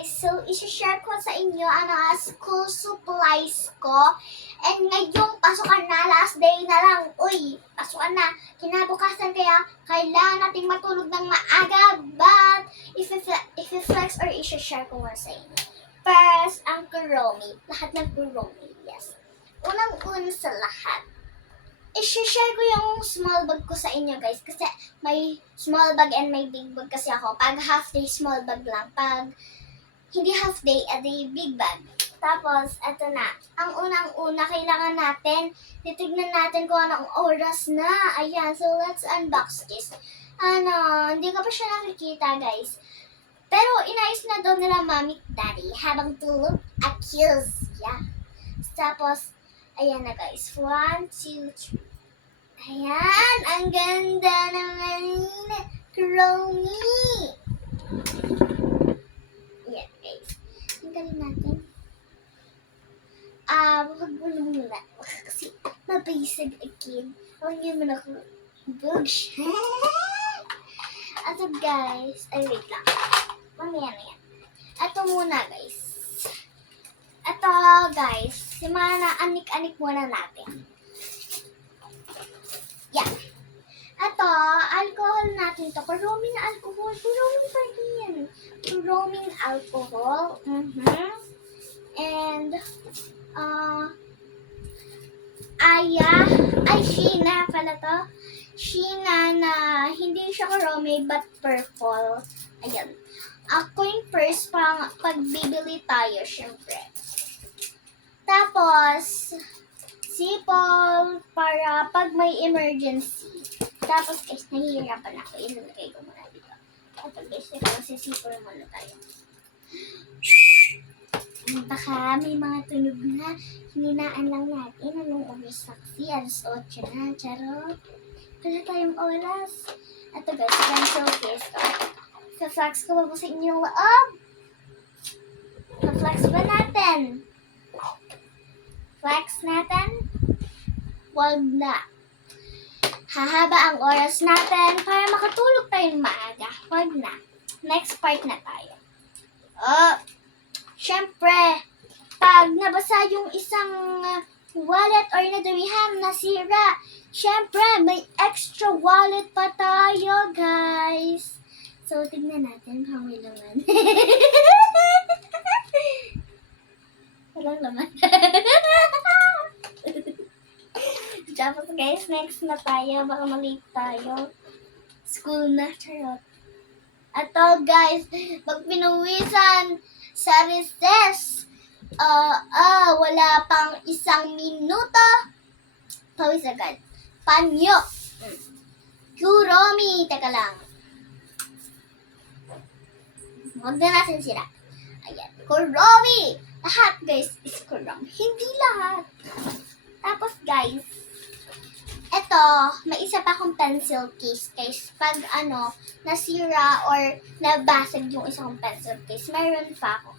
guys, so isi-share ko sa inyo ang school supplies ko. And ngayong pasukan na, last day na lang. Uy, pasukan na. Kinabukasan kaya kailangan nating matulog ng maaga. But, if-flex or isi-share ko nga sa inyo. First, ang Kuromi. Lahat ng Kuromi, yes. Unang-una sa lahat. I-share ko yung small bag ko sa inyo, guys. Kasi may small bag and may big bag kasi ako. Pag half day, small bag lang. Pag hindi half day, edi big bag. Tapos, eto na. Ang unang-una, kailangan natin, titignan natin kung anong oras na. Ayan, so let's unbox this. Hindi ko pa siya nakikita, guys. Pero, inayos na daw nila mami at daddy habang tulog at kills. Yeah. Tapos, ayan na guys. 1, 2, 3. Ayan. Ang ganda naman. Kuromi. Ayan guys. Tinggalin natin. Huwag mo muna. Kasi mabasag again. Huwag niyo muna ako. Bugs. Ato guys. Ay wait lang. Mamaya na yan. Ito muna guys. Ito guys. Yung mga na-anik-anik muna natin. Yan. Ito, alcohol natin to. Kuroming alcohol. Kuroming pa rin. Kuroming alcohol. And, Sheena pala to. Sheena na hindi siya kurome but purple. Ayan. Ako yung first pag bibili tayo, syempre. Tapos, sipol para pag may emergency. Tapos guys, nahihirapan ako. Ilalagay ko muna dito. Tapos guys, kasi sipol muna tayo. Baka may mga tunog na hininaan lang natin. Anong oras saksi? Alas 8 na. Charot. Wala tayong oras. Ito guys, pencil case ko. Sa-flex ko ba sa inyong loob? Sa-flex ba natin? Flex natin? Wag na. Hahaba ang oras natin para makatulog tayong maaga. Wag na. Next part na tayo. Syempre, pag nabasa yung isang wallet or nadamihan, nasira, syempre, may extra wallet pa tayo, guys. So, tignan natin kung may laman. Walang laman. Tapos guys, next na tayo. Baka malate tayo. School na, charot. Ato guys, pag pinuwisan sa recess, wala pang 1 minuto, pawis agad. Panyo. Kuromi. Teka lang. Huwag na natin sila. Ayan. Kuromi. Lahat guys is kuromi. Hindi lahat. Tapos guys, eto, may isa pa akong pencil case. Guys, pag nasira or nabasag yung isang pencil case, mayroon pa ako.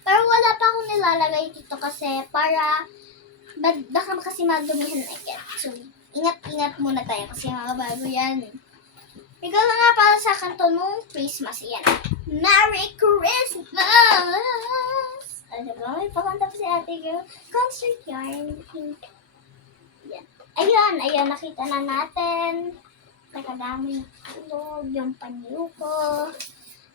Pero wala pa akong nilalagay dito kasi para baka kasi madumihan agad. So, ingat-ingat muna tayo kasi mga bago yan. Ikaw na nga para sa kanto nung Christmas. Yan. Merry Christmas! Ano ba? May pakanta pa si ate girl. Concert yarn. Yan. Ayun, nakita na natin. Nakadami tulog, yung panyo ko.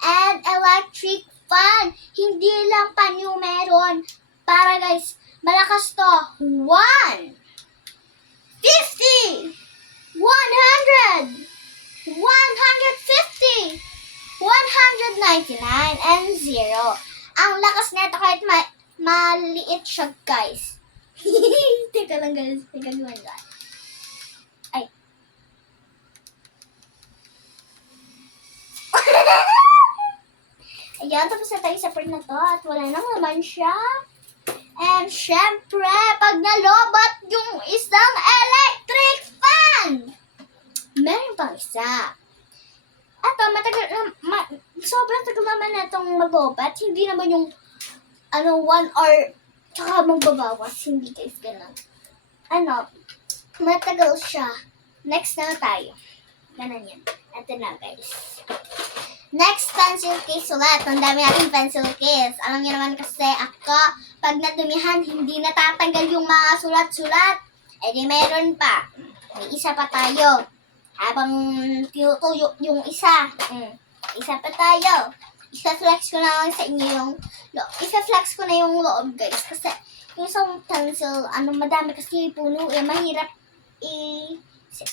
And electric fan. Hindi lang panyo meron. Para guys, malakas to. 1, 50, 100, 150, 199, and 0. Ang lakas nito kahit maliit siya, guys. Teka lang, guys. Teka lang. Ay. Ayan, tapos na tayo sa part na to at wala nang laman siya. And syempre, pag nalobat yung isang electric fan, meron pang isa. Ato, sobrang tagal naman na itong mag-lobat. Hindi naman yung 1 hour tsaka magbabawas. Hindi guys, ganun. Matagal siya. Next na tayo. Ganun yan. Ito na guys. Next, pencil case ulit. Ang dami natin pencil case. Alam niyo naman kasi ako, pag nadumihan, hindi natatanggal yung mga sulat-sulat. Eh di meron pa. May isa pa tayo. Habang tinutuyo yung isa. Isa pa tayo. Isa-flex ko na lang sa inyo yung isa-flex ko na yung loob, guys. Kasi yung isang pencil, madami kasi puno. Mahirap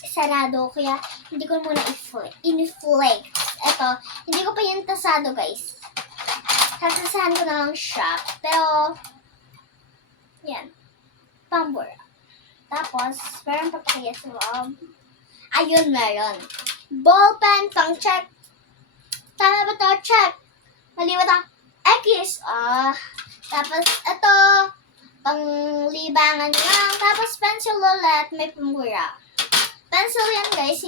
sarado. Kaya hindi ko muna in-flake. Ito, hindi ko pa yung tasado, guys. Tasasahan ko na lang siya. Pero, yan. Pambura. Tapos, meron pa kaya sa loob. Ayun, meron. Ballpen, pang check. Tama ba ito? Check. Mali ba ito? X. Tapos, ito, pang libangan lang. Tapos, pencil ulit. May pambura. Pencil yan, guys.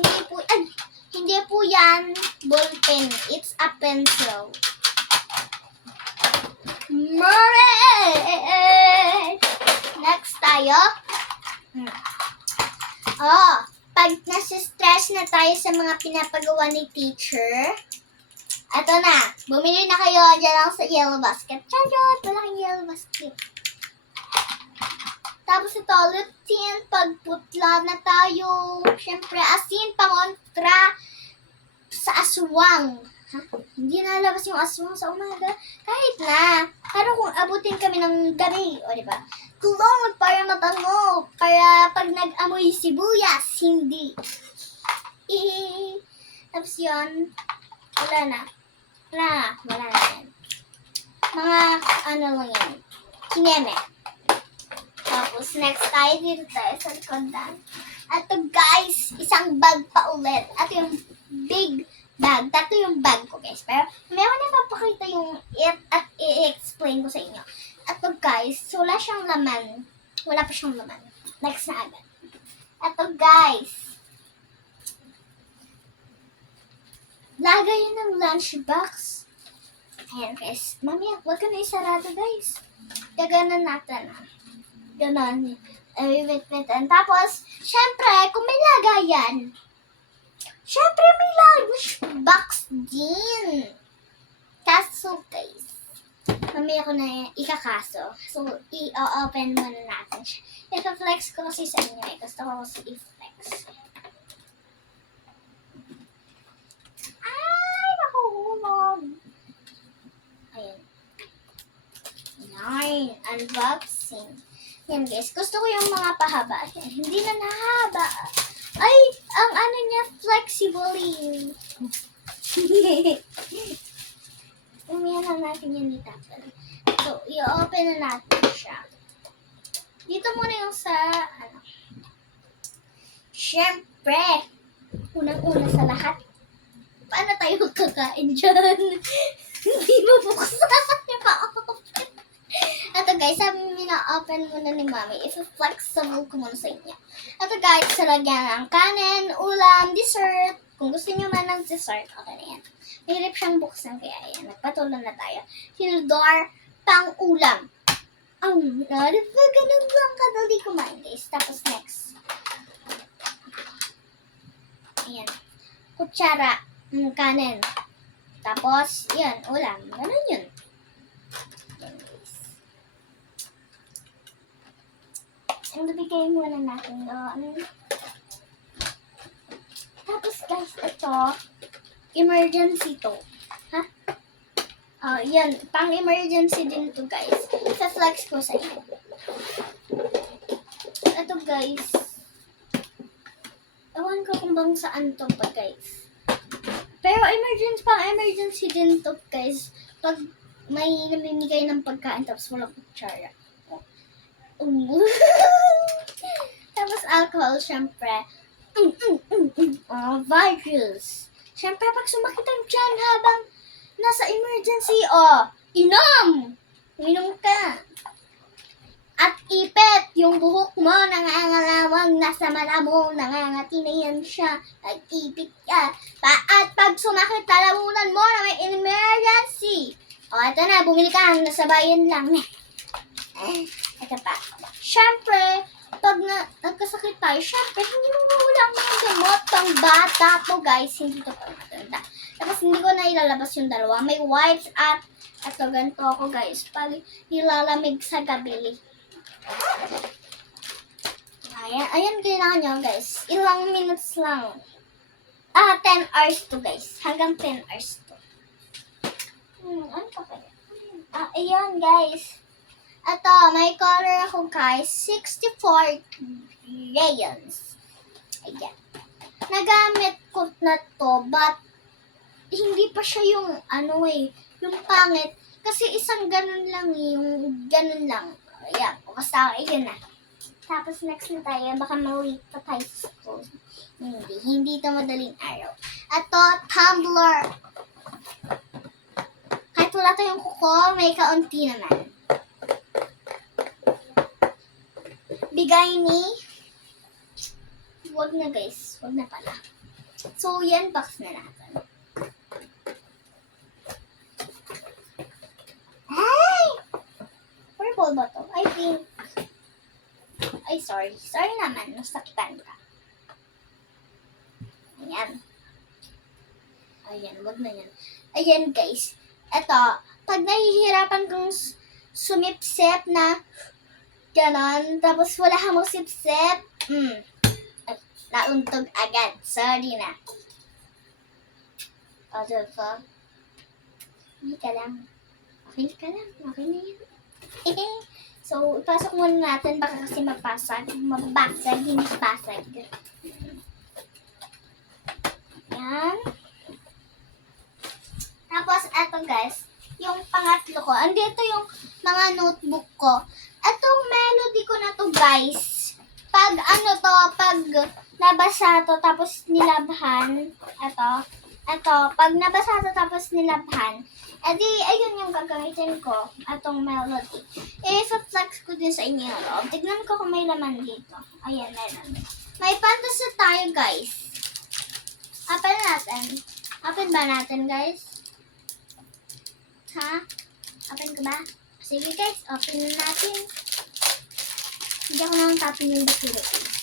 Hindi po yan ballpen. It's a pencil. Next tayo. Pag nasa-stress na tayo sa mga pinapagawa ni teacher, eto na. Bumili na kayo dyan lang sa yellow basket. Charot! Malaking yellow basket. Tapos ito, lutein, pagputla na tayo. Siyempre, asin, pangontra sa aswang. Hindi nalabas yung aswang sa umaga. Kahit na. Pero kung abutin kami ng gabi, o diba? Cologne para mabango. Para pag nag-amoy sibuyas, hindi. Tapos yun, wala na yan. Mga, lang yan. Kineme. Tapos, next tayo dito tayo sa likondan. At guys, isang bag pa ulit. At yung big bag. Tatlo yung bag ko, guys. Pero, meron na papakita yung at i-explain ko sa inyo. At guys, wala siyang laman. Wala pa siyang laman. Next na agad. At guys, lagay yun ng lunchbox. Ayan, guys. Mamaya, huwag ka na isarado, guys. Gaganan natin, Ganon. Bibit-bitan. Tapos, syempre, kung may lagayan, syempre may lunchbox din. Kaso, guys, mamaya ko na ikakaso. So, i-open muna natin siya. I-flex ko kasi sa inyo. Gusto ko kasi i-flex. Ay, nakuhulog. Ayan. Nine. Unboxing. Yan, guys. Gusto ko yung mga pahaba. Hindi na nahaba. Ay, ang niya, flexible. Umiyan na natin yan dito. So, i-open na natin siya. Dito muna yung sa, Siyempre, unang-una sa lahat, paano tayo kakain dyan? Hindi mabuksan. Pa-open. Ito guys, sabi mo na-open muna ni Mami. If-flexible ko muna sa inyo. Ito guys, salagyan ng kanin, ulam, dessert. Kung gusto niyo man ng dessert, okay na yan. Mahirap siyang buksan, kaya ayan, nagpatuloy na tayo. Tinidor, pang-ulam. Ganun lang kadali kumain guys. Tapos next. Ayan. Kutsara, kanin. Tapos, yan, ulam. Ganun yun. Ang bibigay muna natin doon. Tapos guys, ito, emergency to. Yan, pang-emergency din to guys. Sa-flex ko sa inyo. Ito guys, ewan ko kung bang saan to pa guys. Pero pang-emergency din to guys. Pag may namimigay ng pagkain tapos walang kutsara. Tapos alcohol, syempre. Virus. Syempre, pag sumakit ang tiyan habang nasa emergency, inom ka. At ipet, yung buhok mo, nangangalawang nasa mata mo, nangangati na yan siya. Nag-ipit ka. At pag sumakit, talamunan mo na may emergency. Ito na, bumili ka, nasa bayan lang. Ito pa. Siyempre, pag nagkasakit tayo, siyempre, hindi mo mawala ang mga gamot pang bata to, guys. Hindi to pang matanda. Tapos hindi ko na ilalabas yung dalawa. May wipes at ito, ganito ako guys. Pag nilalamig sa gabi. Ayan kailangan nyo guys. Ilang minutes lang. 10 hours to guys. Hanggang 10 hours to. Ano pa kaya? Ayan guys. Ito, may color ako guys. 64 crayons. Ayan. Nagamit ko na to, but hindi pa siya yung yung pangit. Kasi isang ganun lang, yung ganun lang. Ayan, basta ayun na. Tapos next na tayo, baka ma-wait pa tayo sa school. Hindi ito madaling araw. Ito, tumbler. Kahit wala tayong kuko, may kaunti naman. Bigay ni... Wag na guys, wag na pala. So, yan, box na natin. Ay! Purple ba to? I think... Ay, sorry. Sorry naman, nasakitan ka. Ayan. Ayan, wag na yan. Ayan guys, eto, pag nahihirapan kong sumipsip na ganon, tapos wala kang sipsip, nauntog agad. Sorry na. O, diba? Hindi ka lang. Okay ka lang. Okay na yun. So, ipasok muna natin. Baka kasi mabasag. Hindi basag. Yan. Tapos, eto guys, yung pangatlo ko. Andito yung mga notebook ko. Etong melody ko na to guys. Pag pag nabasa to tapos nilabhan, pag nabasa to tapos nilabhan, edi ayun yung gagamitin ko, atong melody. I-flex ko din sa inyo yung loob. Tignan ko kung may laman dito. Ayan, meron. May fantasy tayo guys. Open natin. Open ba natin guys? Ha? Open ko ba? Sige guys, open natin. Hindi ako nang tapin yung Philippines.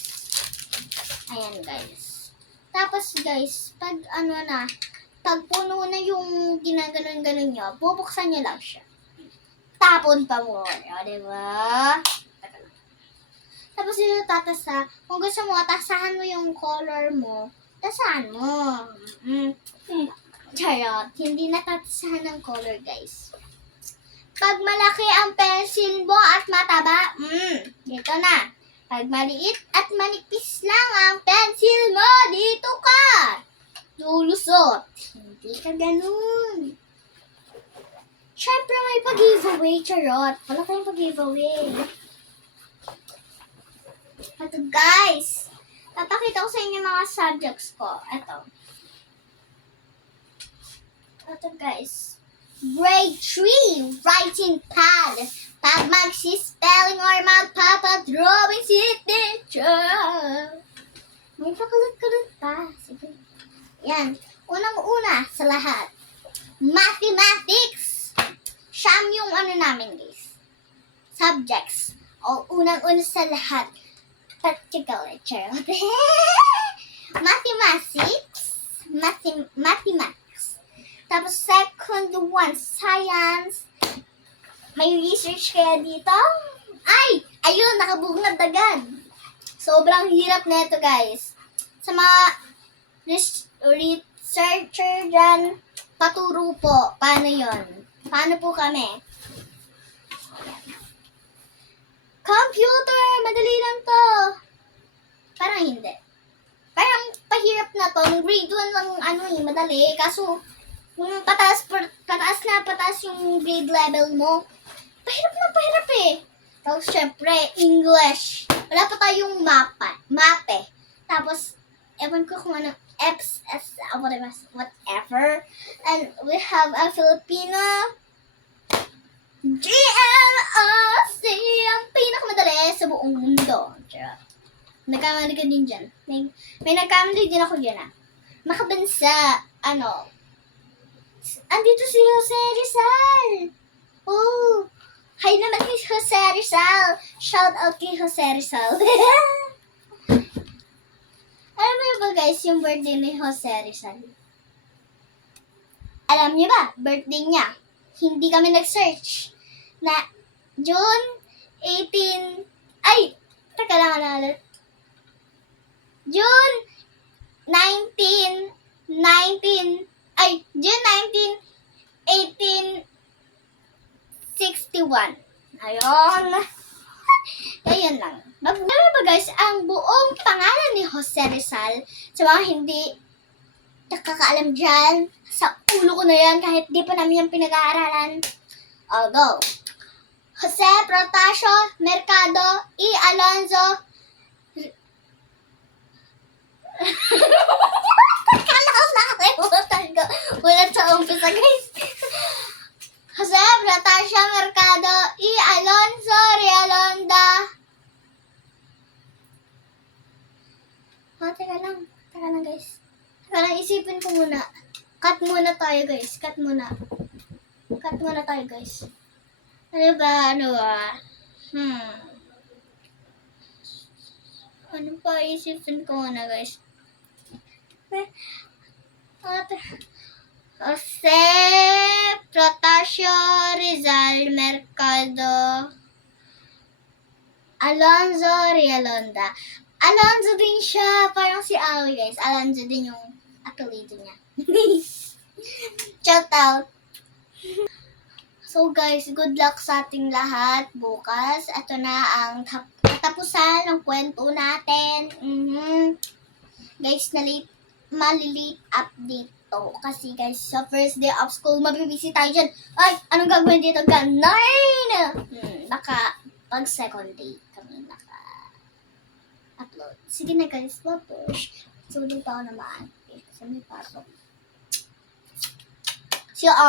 Ayan guys. Tapos guys, pag pag puno na yung ginaganon-ganon nyo, bubuksan nyo lang siya. Tapon pa mo. O, diba? Tapos yung tatasa, kung gusto mo, tasahan mo yung color mo, tasahan mo. Charot. Hindi natatasahan ng color guys. Pag malaki ang pencil mo at mataba, dito na. Pag maliit at manipis lang ang pencil mo, dito ka. Lulusot. Hindi ka ganun. Siyempre may pag-giveaway, charot. Wala tayong pag-giveaway. Ito guys, papakita ko sa inyo mga subjects ko. Ito guys. Grade 3, writing pad. Pag magsi-spelling or magpapadrawing signature. May pakulot-kulot pa. Sige. Yan. Unang-una sa lahat. Mathematics. Siyam yung namin guys. Subjects. O unang-una sa lahat. Particular. Mathematics. Mathematics. Tapos second one, science. May research kaya dito? Ay! Ayun, nakabungad agad. Sobrang hirap na ito guys. Sa mga researcher dyan, paturo po. Paano yon? Paano po kami? Computer! Madali lang to. Parang hindi. Parang pahirap na to. Grade 1 lang madali. Kaso, kung pataas yung grade level mo, pahirap eh. Tapos, syempre, English. Wala pa tayong mape. Tapos, ewan ko kung ano, FS, whatever. And we have a Filipino, GLOC, ang pinakamadali sa buong mundo. Nagkamali ka din dyan. May nagkamali din ako dyan Makabansa, andito si Jose Rizal. Oh, hi naman kay Jose Rizal. Shout out kay Jose Rizal. Alam mo ba guys, yung birthday ni Jose Rizal? Alam niyo ba, birthday niya. Hindi kami nag-search na June 18, ay, teka lang ulit. June 19, June 19, 1861. Ayun. Ayun lang. Alam ba guys, ang buong pangalan ni Jose Rizal, sa mga hindi nakakaalam dyan, sa ulo ko na yan, kahit di pa namin yung pinag-aaralan. I'll go. Jose Protasio Mercado E. Alonzo. Kala ko nakalimutan ko. Wala sa umpisa guys. Jose Protasio Mercado E. Alonzo Realonda. Teka lang guys. Teka lang, isipin ko muna. Cut muna tayo guys. Cut muna tayo guys. Ano ba? Ano pa isipin ko muna guys? Jose Protasio Rizal Mercado Alonzo Realonda. Alonzo din siya. Parang si Aoi guys. Alonzo din yung apelido niya. Shout out. So guys, good luck sa ating lahat bukas. Ito na ang katapusan ng kwento natin. Guys, malilate up dito. Kasi guys, sa first day of school, mabibisi tayo dyan. Ay, anong gagawin dito? Ganun! Baka pag second day kami naka-upload. Sige na guys, push. So, dito ako naman. Kasi may pasok. See you all.